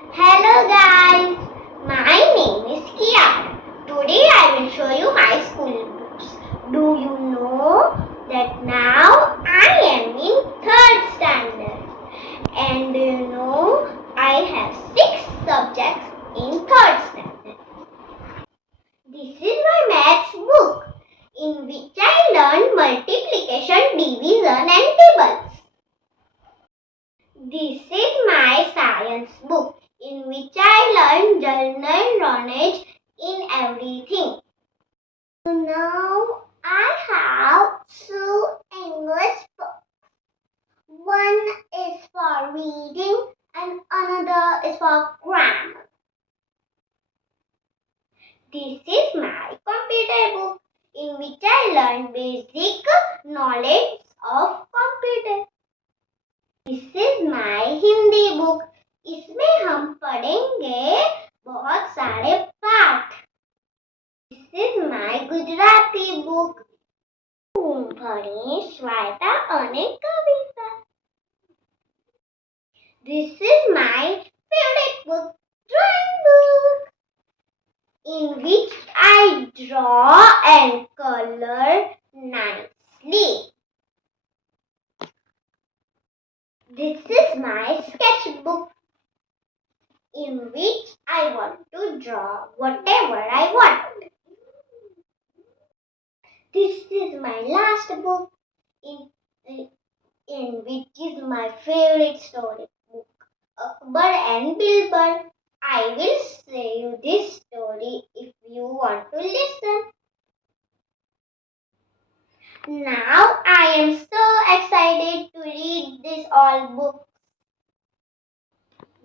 Hello guys, my name is Kia. Today I will show you my school books. Do you know that now I am in 3rd standard? And do you know I have 6 subjects in 3rd standard? This is my maths book in which I learn multiplication, division and tables. This is my science book in which I learn general knowledge in everything. Now I have 2 English books. One is for reading and another is for grammar. This is my computer book in which I learn basic knowledge of computer. This is my Hindi book. इसमें हम पढ़ेंगे बहुत सारे पाठ. This is my Gujarati book. भणी श्वेता અને Kavita. This is my favorite book, drawing book, in which I draw and color nicely. This is my sketchbook in which I want to draw whatever I want. This is my last book in which is my favorite story book, Akbar and Bilbar. I will say you this story if you want to listen. Now I am so excited to read this all books.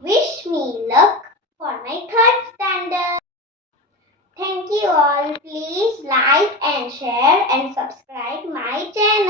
Wish me luck for my 3rd standard. Thank you all. Please like and share and subscribe my channel.